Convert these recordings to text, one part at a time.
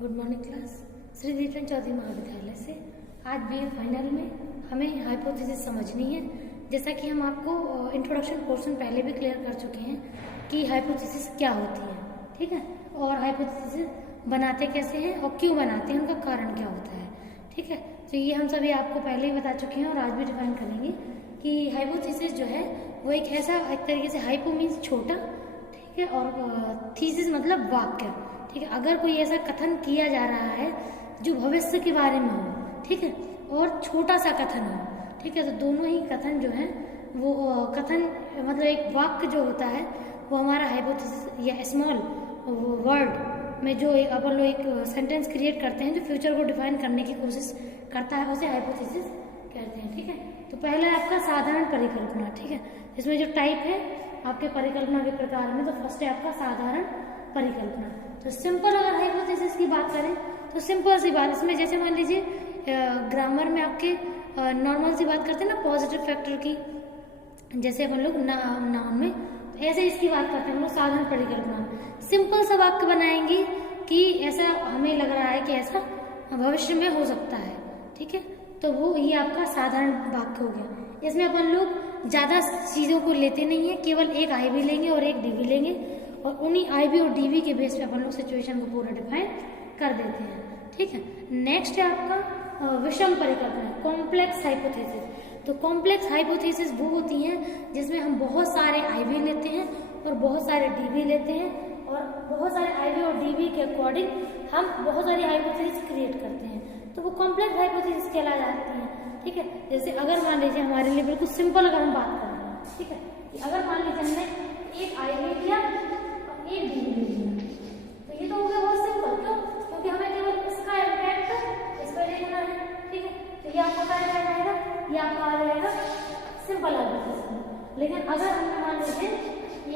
Good morning class. Shri Deepchand Chaudhary Mahavidyalaya से आज BA final में हमें हाइपोथेसिस समझनी है। जैसा कि हम आपको इंट्रोडक्शन पोर्शन पहले भी क्लियर कर चुके हैं कि हाइपोथेसिस क्या होती है, ठीक है, और हाइपोथेसिस बनाते कैसे हैं और क्यों बनाते हैं, उनका कारण क्या होता है, ठीक है। तो ये हम सभी आपको पहले ही बता चुके हैं और आज भी डिफाइन करेंगे कि हाइपोथेसिस जो है वो एक ऐसा एक तरीके से हाइपो मीन्स छोटा, ठीक है, और थीसिस मतलब वाक्य, ठीक है। अगर कोई ऐसा कथन किया जा रहा है जो भविष्य के बारे में हो, ठीक है, और छोटा सा कथन हो, ठीक है, तो दोनों ही कथन जो है वो कथन मतलब एक वाक्य जो होता है वो हमारा हाइपोथेसिस या स्मॉल वर्ड में जो अपन लोग एक सेंटेंस क्रिएट करते हैं जो फ्यूचर को डिफाइन करने की कोशिश करता है, उसे हाइपोथेसिस कहते हैं, ठीक है। तो पहला है आपका साधारण परिकल्पना, ठीक है। इसमें जो टाइप है आपके परिकल्पना के प्रकार में, तो फर्स्ट है आपका साधारण परिकल्पना। तो सिंपल अगर हाइपोथेसिस की बात करें तो सिंपल सी बात, इसमें जैसे मान लीजिए ग्रामर में आपके नॉर्मल सी बात करते हैं ना पॉजिटिव फैक्टर की, जैसे अपन लोग नाउन में, तो ऐसे इसकी बात करते हैं हम लोग साधारण परिकल्पना। सिंपल सा वाक्य बनाएंगे कि ऐसा हमें लग रहा है कि ऐसा भविष्य में हो सकता है, ठीक है, तो वो ये आपका साधारण वाक्य हो गया। इसमें अपन लोग ज्यादा चीजों को लेते नहीं है, केवल एक आई भी लेंगे और एक डी भी लेंगे और उन्हीं आई बी और डी बी के बेस पे अपन लोग सिचुएशन को पूरा डिफाइन कर देते हैं, ठीक है। नेक्स्ट है आपका विषम परिकल्पना, कॉम्प्लेक्स हाइपोथेसिस। तो कॉम्प्लेक्स हाइपोथेसिस वो होती हैं जिसमें हम बहुत सारे आई बी लेते हैं और बहुत सारे डी बी लेते हैं और बहुत सारे आई बी और डी बी के अकॉर्डिंग हम बहुत सारी हाइपोथेसिस क्रिएट करते हैं, तो वो कॉम्प्लेक्स हाइपोथेसिस कहला जाती हैं, ठीक है। जैसे अगर मान लीजिए हमारे लिए बिल्कुल सिंपल अगर हम बात कर रहे हैं, ठीक है, कि अगर मान लीजिए हमने एक आई बी लिया और एक डी बी लिया, तो ये तो हो गया बहुत सिंपल, क्यों? क्योंकि हमें केवल इसका इम्पैक्ट इस पर देखना है, ठीक है। तो ये आपको क्या जाएगा, ये आपका आ जाएगा सिंपल हाइपोथेसिस। लेकिन अगर हमने मान लीजिए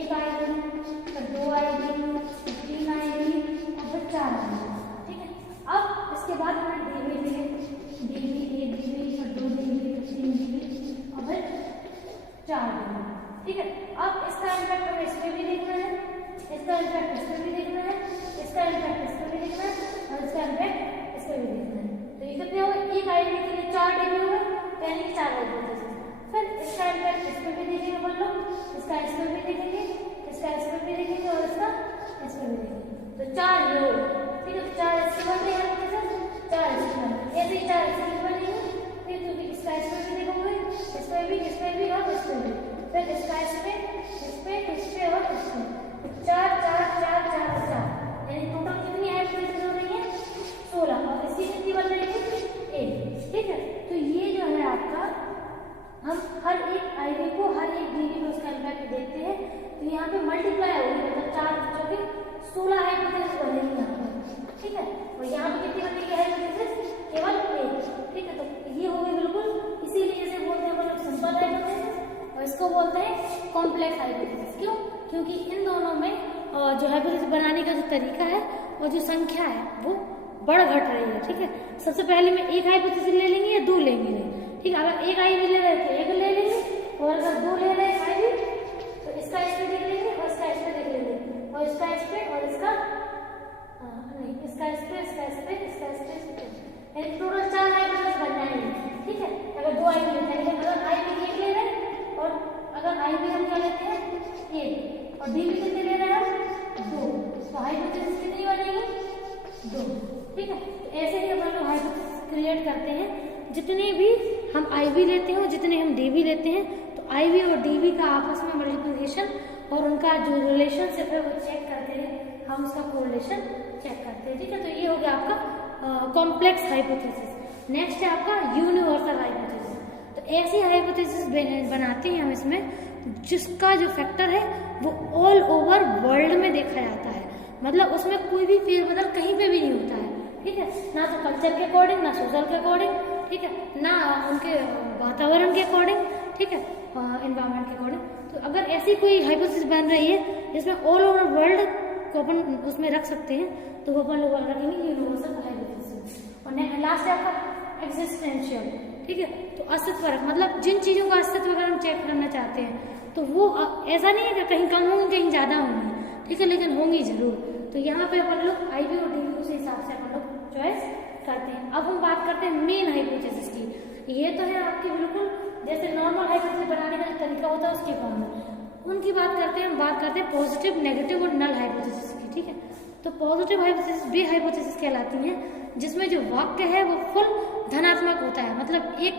एक आई बी, फिर दो आई बी, तीन आई बी और फिर चार आई बी, ठीक है। अब इसके बाद हमें डी बी लिए, डी बी, एक डी बी, फिर दो डी बी, तीन डी बी और फिर चार डी बी, ठीक है। अब इसका इम्पैक्ट हमें इस पर भी देखना है, इसका इम्पैक्ट इस पर भी देखना है, इसका इम्पैक्ट इस पर भी देखना है और इसका इम्पैक्ट इस पर भी देखना है। तो ये कितने हो गए, एक आई बी के लिए चार डी बी हो गए, यानी कि चार हाइपोथेसिस। फिर इसका इम्पैक्ट इस पर भी देखेंगे अपन लोग, इसका इस पर भी देखेंगे, इसका इस पर भी देखेंगे और इसका इस पर भी देखेंगे, तो चार ये हो, ठीक है। तो चार इसके बन रहे हाइपोथेसिस, चार इसके बन रहे, ऐसे ही चार इसके बनेंगे, फिर क्योंकि इसका इस पर भी देखोगे, इस पर भी, इस पर भी और इस पर भी, फिर इसका इस पे, इस पे, इस पे और इस पे, चार चार चार चार चार, यानी टोटल कितनी हाइपोथेसिस हो रही है, 16, और इसकी कितनी बन रही है, 1, ठीक है। तो ये जो है आपका, हम हर एक आई बी को हर एक डी बी में उसका इम्पैक्ट देखते हैं, तो यहाँ पे मल्टीप्लाई होगी, मतलब चार बच्चों के 16 हाइपोथेसिस बनेगी यहाँ पर, ठीक है। और यहाँ पे कितनी बनेगी हाइपोथेसिस, केवल 1, ठीक है। तो ये हो गई बिल्कुल, इसीलिए इसे बोलते हैं मतलब सिंपल हाइपोथेसिस और इसको बोलते हैं कॉम्प्लेक्स हाइपोथेसिस। क्यों? क्योंकि इन दोनों में जो हाइपोथेसिस बनाने का जो तरीका है और जो संख्या है वो बढ़ घट रही है, ठीक है। सबसे पहले में एक हाइपोथेसिस ले लेंगे या दो लेंगे, ठीक है। अगर एक आई बी ले रहे थे एक ले लेंगे, और अगर दो ले रहे हैं आई बी तो इसका इस पे देख लेंगे और इसका इस पे देख लेंगे और इसका इस पे और इसका नहीं, इसका इस पे, इसका इस पे, इसका इस पे, इसका इस पे, यानी टोटल 4 हाइपोथेसिस बन जाएंगे, ठीक है। अगर दो आई बी लेते हैं, लेकिन अगर आई बी एक ले रहे हैं और अगर आई बी हम क्या लेते हैं एक और डी बी कितने ले रहे हैं 2, तो हाइपोथेसिस कितनी बनेगी 2, ठीक है। तो ऐसे ही हम लोग हाइपोथेसिस क्रिएट करते हैं। जितने भी हम आई बी लेते हैं और जितने हम डी बी लेते हैं, तो आई बी और डी बी का आपस में मल्टीप्लिकेशन और उनका जो रिलेशनशिप है वो चेक करते हैं, हम उसका कोरिलेशन चेक करते हैं, ठीक है। तो ये हो गया आपका कॉम्प्लेक्स हाइपोथेसिस। नेक्स्ट है आपका यूनिवर्सल हाइपोथेसिस। तो ऐसी हाइपोथेसिस बनाते हैं हम इसमें जिसका जो फैक्टर है वो ऑल ओवर वर्ल्ड में देखा जाता है, मतलब उसमें कोई भी फेरबदल कहीं पे भी नहीं होता है, ठीक है। ना तो कल्चर के अकॉर्डिंग, ना सोशल के अकॉर्डिंग, ठीक है, ना उनके वातावरण के अकॉर्डिंग, ठीक है, एनवायरनमेंट के अकॉर्डिंग। तो अगर ऐसी कोई हाइपोथेसिस बन रही है जिसमें ऑल ओवर वर्ल्ड को अपन उसमें रख सकते हैं, तो वो अपन लोग रखेंगे यूनिवर्सल हाइपोथेसिस। और लास्ट है आपका एग्जिस्टेंशियल, ठीक है। तो अस्तित्व मतलब जिन चीजों का अस्तित्व अगर हम चेक करना चाहते हैं तो वो ऐसा नहीं है कि कहीं कम होंगी कहीं ज्यादा होंगी, ठीक है, लेकिन होंगी जरूर। तो यहाँ पे अपन लोग आई बी और डी बी उस हिसाब से अपन लोग करते हैं। अब हम बात करते हैं मेन हाइपोथेसिस की। ये तो है आपकी बिल्कुल जैसे नॉर्मल हाइपोथेसिस बनाने का तरीका होता है उसके फॉर्म में। उनकी बात करते हैं, हम बात करते हैं पॉजिटिव, नेगेटिव और नल हाइपोथेसिस की। ठीक है, तो पॉजिटिव हाइपोथेसिस वे हाइपोथेसिस कहलाती हैं जिसमें जो वाक्य है वो फुल धनात्मक होता है। मतलब एक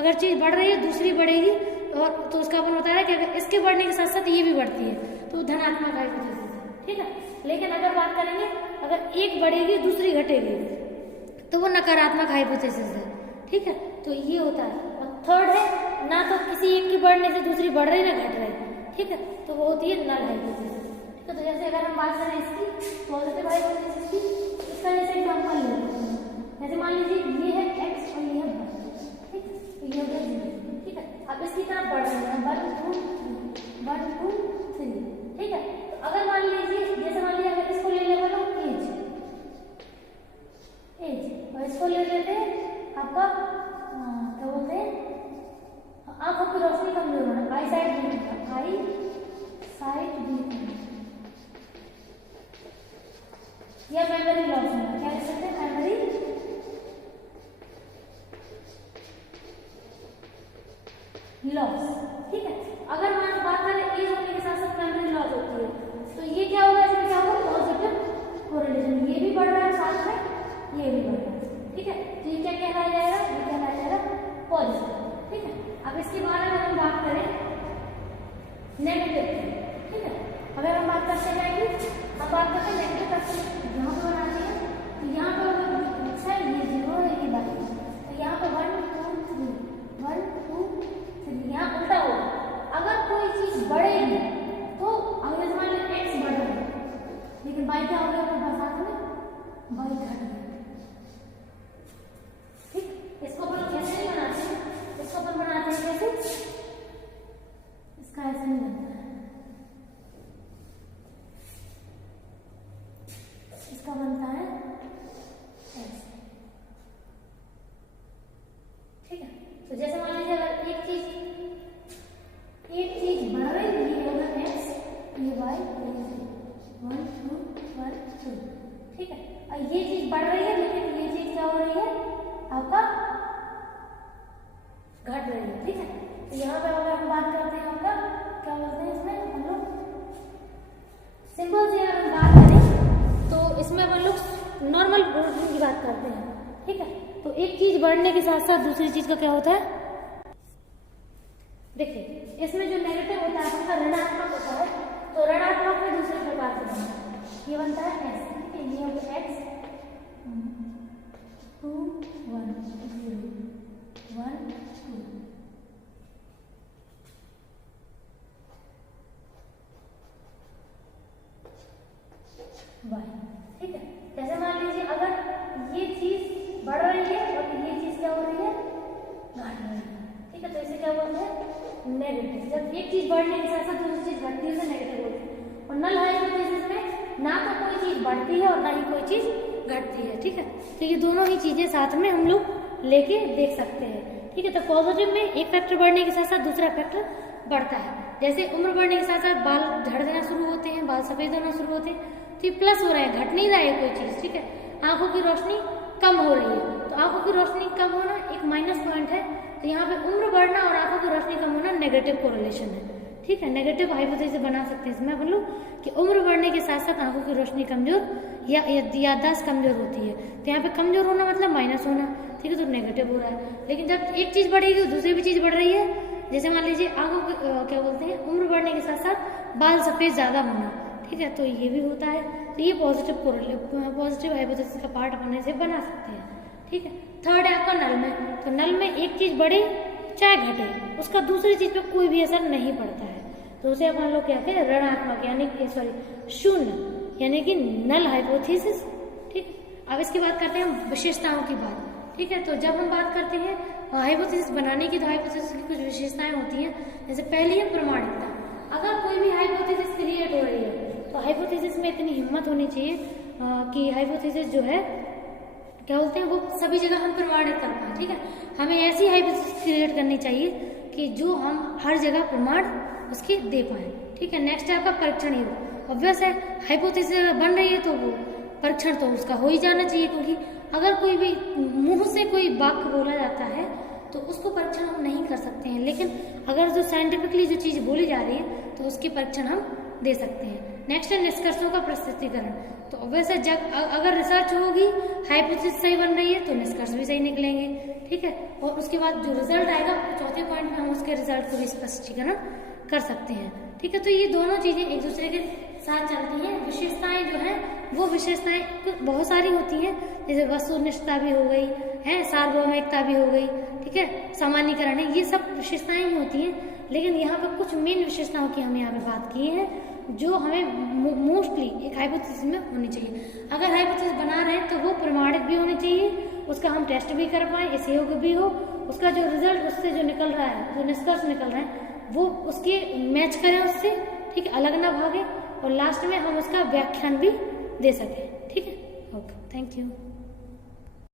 अगर चीज बढ़ रही है दूसरी बढ़ेगी, और तो उसका अपन बता रहा है कि अगर इसके बढ़ने के साथ साथ ये भी बढ़ती है तो धनात्मक हाइपोथेसिस है। ठीक है, लेकिन अगर बात करेंगे अगर एक बढ़ेगी दूसरी घटेगी तो वो नकारात्मक हाइपोथेसिस है। ठीक है, तो ये होता है। और थर्ड है ना तो किसी एक की बढ़ने से दूसरी बढ़ रही ना घट रही। ठीक है, तो वो होती है नल हाइपोथेसिस। ठीक है, तो जैसे अगर हम बात करें इसकी पॉजिटिव हाइपोथेसिस की, इसका जैसे एग्जाम्पल लेते हैं। जैसे मान लीजिए ये है एक्स और ये है वाई। ठीक है, तो ये हो गया 0। ठीक है, अब इसकी तरफ बढ़ रहे हैं 1 2 3। ठीक है, तो अगर मान लीजिए जैसे मान लीजिए अगर इसको ले ले वाला एज और इसको ले लेते हैं आपका क्या बोलते हैं आंखों की रोशनी कमजोर होना, आई साइड वीक, या मेमोरी लॉस होना। क्या कह सकते हैं? Memory loss. ठीक है, अगर मान बात करें एज होने के साथ साथ मेमोरी लॉस होती है तो ये क्या होगा, इसमें क्या होगा पॉजिटिव कोरिलेशन। ये भी बढ़ रहा है साथ में ये भी बढ़ रहा है। ठीक है, तो ये क्या कहलाया जाएगा? ये कहलाया जाएगा पॉजिटिव। ठीक है, अब इसके बारे में हम बात करें नेगेटिव। ठीक है, अगर हम बात करते हैं कि हम बात करते हैं नेगेटिव परसेंट यहाँ पर बनाते हैं तो यहाँ पर अच्छा ये 0 है ये बात, तो यहाँ पर 1 2 3 यहाँ उल्टा होगा। अगर कोई चीज बढ़ेगी तो अगर मान लीजिए एक्स बढ़ रहा है लेकिन बाई क्या हो गया तो साथ में बाई घट गया। ठीक, इसको अपन कैसे नहीं बनाते हैं, इसको अपन बनाते हैं कैसे, इसका ऐसे नहीं बनता है, इसका बनता है ऐसे। ठीक है, तो जैसे मान लीजिए अगर एक चीज बढ़ रही है, ये होगा एक्स, ये वाई, ये 1 2 1 2। ठीक है, और ये चीज बढ़ रही है लेकिन ये चीज क्या हो रही है आपका घट रही है। ठीक है, तो यहाँ पे अगर हम बात करते हैं आपका क्या बोलते हैं इसमें हम लोग सिंपल से अगर बात करें तो इसमें हम लोग नॉर्मल की बात करते हैं। ठीक है, तो एक चीज बढ़ने के साथ साथ दूसरी चीज का क्या होता है, देखिए इसमें जो नेगेटिव होता है उसका ऋणात्मक होता है, तो ऋणात्मक में दूसरे प्रकार से बनता है, ये बनता है एस। ठीक है, ये हो गया एक्स 2 1 0 1 2। वाई। ठीक है, जैसे मान लीजिए अगर ये चीज बढ़ रही है और ये चीज क्या हो रही है घट रही है। ठीक है, तो इसे क्या बोलते हैं नेगेटिव। जब एक चीज बढ़ने के साथ साथ दूसरी चीज घटती है उसे नेगेटिव बोलते हैं। और नल हाइपोथेसिस में ना तो कोई चीज बढ़ती है और ना ही कोई चीज घटती है। ठीक है, तो ये दोनों ही चीजें साथ में हम लोग लेके देख सकते हैं। ठीक है, तो पॉजिटिव में एक फैक्टर बढ़ने के साथ साथ दूसरा फैक्टर बढ़ता है। जैसे उम्र बढ़ने के साथ साथ बाल झड़ देना शुरू होते हैं, बाल सफेद होना शुरू होते हैं, तो ये प्लस हो रहा है, घट नहीं रहा है कोई चीज। ठीक है, आंखों की रोशनी कम हो रही है, तो आंखों की रोशनी कम होना एक माइनस पॉइंट है, तो यहाँ पे उम्र बढ़ना और आंखों की रोशनी कम होना नेगेटिव कोरिलेशन है। ठीक है, नेगेटिव हाइपोथेसिस बना सकते हैं इसमें अपन लोग कि उम्र बढ़ने के साथ साथ आंखों की रोशनी कमजोर या याददाश्त कमजोर होती है, तो यहाँ पे कमजोर होना मतलब माइनस होना। ठीक है, तो नेगेटिव हो रहा है। लेकिन जब एक चीज बढ़ेगी दूसरी भी चीज बढ़ रही है, जैसे मान लीजिए आंखों की क्या बोलते हैं उम्र बढ़ने के साथ साथ बाल सफेद ज्यादा होना। ठीक है, तो ये भी होता है, तो ये पॉजिटिव हाइपोथेसिस का पार्ट बनने से बना सकते हैं। ठीक है, थर्ड है आपका नल में। तो नल में एक चीज बढ़े चाहे घटे उसका दूसरी चीज पे कोई भी असर नहीं पड़ता है, तो उसे अपन लोग कहते हैं ऋणात्मक यानी शून्य यानी कि नल हाइपोथेसिस। ठीक, अब इसकी बात करते हैं हम विशेषताओं की बात। ठीक है, तो जब हम बात करते हैं हाइपोथेसिस बनाने की, तो हाइपोथेसिस की कुछ विशेषताएं होती हैं। जैसे पहली है प्रमाणिकता। अगर कोई भी हाइपोथेसिस क्रिएट हो रही है तो हाइपोथेसिस में इतनी हिम्मत होनी चाहिए कि हाइपोथेसिस जो है क्या बोलते हैं वो सभी जगह हम प्रमाणित कर पाए। ठीक है, हमें ऐसी हाइपोथेसिस क्रिएट करनी चाहिए कि जो हम हर जगह प्रमाण उसके दे पाए। ठीक है, नेक्स्ट है आपका परीक्षण योग। ऑब्वियस है हाइपोथेसिस बन रही है तो वो परीक्षण तो उसका हो ही जाना चाहिए, क्योंकि अगर कोई भी मुंह से कोई वाक्य बोला जाता है तो उसको परीक्षण हम नहीं कर सकते हैं, लेकिन अगर जो साइंटिफिकली जो चीज बोली जा रही है तो उसकी परीक्षण हम दे सकते हैं। नेक्स्ट है निष्कर्षों का प्रस्तुतिकरण। तो वैसे अगर रिसर्च होगी, हाइपोथेसिस सही बन रही है तो निष्कर्ष भी सही निकलेंगे, ठीक है। और उसके बाद जो रिजल्ट आएगा चौथे पॉइंट में हम उसके रिजल्ट को भी स्पष्टीकरण कर सकते हैं, ठीक है। तो ये दोनों चीजें एक दूसरे के साथ चलती हैं। विशेषताएं जो हैं वो विशेषताएं बहुत सारी होती हैं, जैसे वस्तुनिष्ठता भी हो गई है, सार्वभौमिकता भी हो गई, ठीक है, सामान्यीकरण है, ये सब विशेषताएं ही होती हैं। लेकिन यहाँ पर कुछ मेन विशेषताओं की हम यहाँ पे बात की है जो हमें मोस्टली एक हाइपोथेसिस में होनी चाहिए। अगर हाइपोथेसिस बना रहे हैं तो वो प्रमाणित भी होनी चाहिए, उसका हम टेस्ट भी कर पाए, ऐसे योग्य भी हो, उसका जो रिजल्ट उससे जो निकल रहा है, जो निष्कर्ष निकल रहा है वो उसके मैच करें उससे, ठीक है, अलग ना भागे, और लास्ट में हम उसका व्याख्यान भी दे सकें, ठीक है। Okay, thank you.